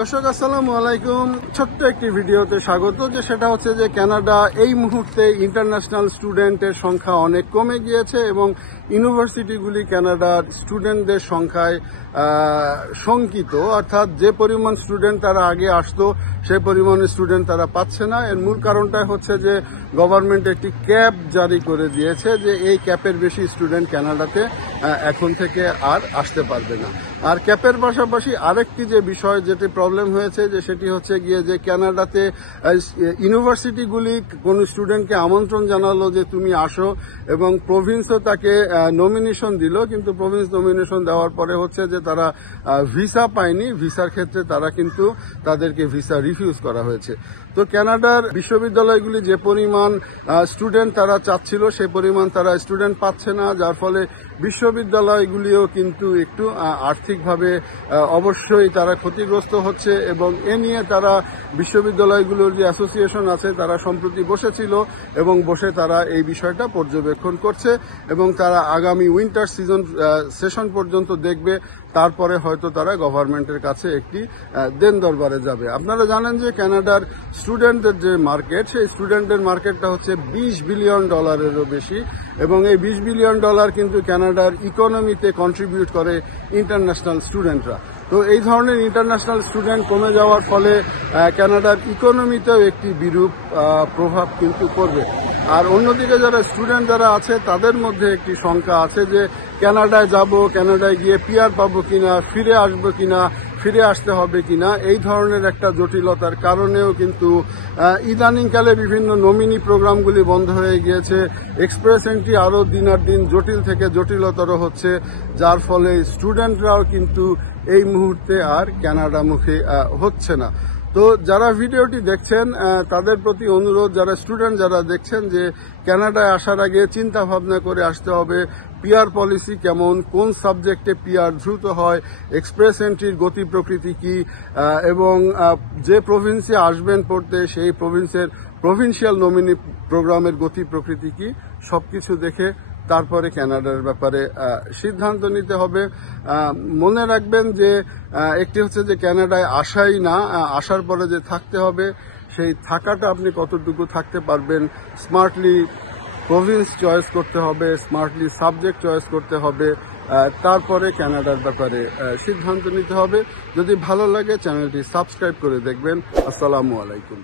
দর্শক আসসালামু আলাইকুম। ছোট্ট একটি ভিডিওতে স্বাগত। সেটা হচ্ছে যে কানাডা এই মুহূর্তে ইন্টারন্যাশনাল স্টুডেন্টের সংখ্যা অনেক কমে গিয়েছে এবং ইউনিভার্সিটিগুলি কানাডার স্টুডেন্টদের সংখ্যায় শঙ্কিত, অর্থাৎ যে পরিমাণ স্টুডেন্ট তারা আগে আসতো সেই পরিমাণ স্টুডেন্ট তারা পাচ্ছে না। এর মূল কারণটা হচ্ছে যে গভর্নমেন্ট একটি ক্যাপ জারি করে দিয়েছে যে এই ক্যাপের বেশি স্টুডেন্ট কানাডাতে এখন থেকে আর আসতে পারবে না। আর ক্যাপের পাশাপাশি আরেকটি যে বিষয় যেটি প্রবলেম হয়েছে সেটি হচ্ছে গিয়ে যে কানাডাতে ইউনিভার্সিটিগুলি কোনো স্টুডেন্টকে আমন্ত্রণ জানালো যে তুমি আসো এবং প্রভিন্সও তাকে নমিনেশন দিল, কিন্তু প্রভিন্স নমিনেশন দেওয়ার পরে হচ্ছে যে তারা ভিসা পায়নি। ভিসার ক্ষেত্রে তারা কিন্তু তাদেরকে ভিসা রিফিউজ করা হয়েছে। তো কানাডার বিশ্ববিদ্যালয়গুলি যে পরিমাণ স্টুডেন্ট তারা চাচ্ছিল সেই পরিমাণ তারা স্টুডেন্ট পাচ্ছে না, যার ফলে বিশ্ববিদ্যালয়গুলিও কিন্তু একটু আর্থিকভাবে অবশ্যই তারা ক্ষতিগ্রস্ত হচ্ছে এবং এ নিয়ে তারা বিশ্ববিদ্যালয়গুলোর যে অ্যাসোসিয়েশন আছে তারা সম্প্রতি বসেছিল এবং বসে তারা এই বিষয়টা পর্যবেক্ষণ করছে এবং তারা আগামী উইন্টার সেশন পর্যন্ত দেখবে, তারপরে হয়তো তারা গভর্নমেন্টের কাছে একটি দেন দরবারে যাবে। আপনারা জানেন যে কানাডার স্টুডেন্টদের যে মার্কেট, সেই স্টুডেন্টের মার্কেটটা হচ্ছে $20 বিলিয়ন বেশি এবং এই $20 বিলিয়ন কিন্তু কানাডার ইকোনমিতে কন্ট্রিবিউট করে ইন্টারন্যাশনাল স্টুডেন্টরা। তো এই ধরনের ইন্টারন্যাশনাল স্টুডেন্ট কমে যাওয়ার ফলে কানাডার ইকোনমিতেও একটি বিরূপ প্রভাব কিন্তু পড়বে। আর অন্যদিকে যারা স্টুডেন্ট যারা আছে তাদের মধ্যে একটি শঙ্কা আছে যে কানাডায় যাব, কানাডায় গিয়ে পিআর পাবো কিনা, ফিরে আসবো কিনা, ফিরে আসতে হবে কিনা, এই ধরনের একটা জটিলতার কারণেও কিন্তু ইদানিংকালে বিভিন্ন নমিনি প্রোগ্রামগুলি বন্ধ হয়ে গিয়েছে। এক্সপ্রেস এন্ট্রি আরও দিনার দিন জটিল থেকে জটিলতর হচ্ছে, যার ফলে স্টুডেন্টরাও কিন্তু এই মুহূর্তে আর কানাডামুখী হচ্ছে না। তো যারা ভিডিওটি দেখছেন তাদের প্রতি অনুরোধ, যারা স্টুডেন্ট যারা দেখছেন, যে কানাডায় আসার আগে চিন্তা ভাবনা করে আসতে হবে পিআর পলিসি কেমন, কোন সাবজেক্টে পিআর দ্রুত হয়, এক্সপ্রেস এন্ট্রির গতি প্রকৃতি কি, এবং যে প্রভিন্সে আসবেন পড়তে সেই প্রভিন্সের প্রভিন্সিয়াল নমিনি প্রোগ্রামের গতি প্রকৃতি কি, সবকিছু দেখে তারপরে কানাডার ব্যাপারে সিদ্ধান্ত নিতে হবে। মনে রাখবেন যে একটি হচ্ছে যে কানাডায় আসাই না, আসার পরে যে থাকতে হবে সেই থাকাটা আপনি কতটুকু থাকতে পারবেন, স্মার্টলি প্রভিন্স চয়েস করতে হবে, স্মার্টলি সাবজেক্ট চয়েস করতে হবে, তারপরে কানাডার ব্যাপারে সিদ্ধান্ত নিতে হবে। যদি ভালো লাগে চ্যানেলটি সাবস্ক্রাইব করে দেখবেন। আসসালামু আলাইকুম।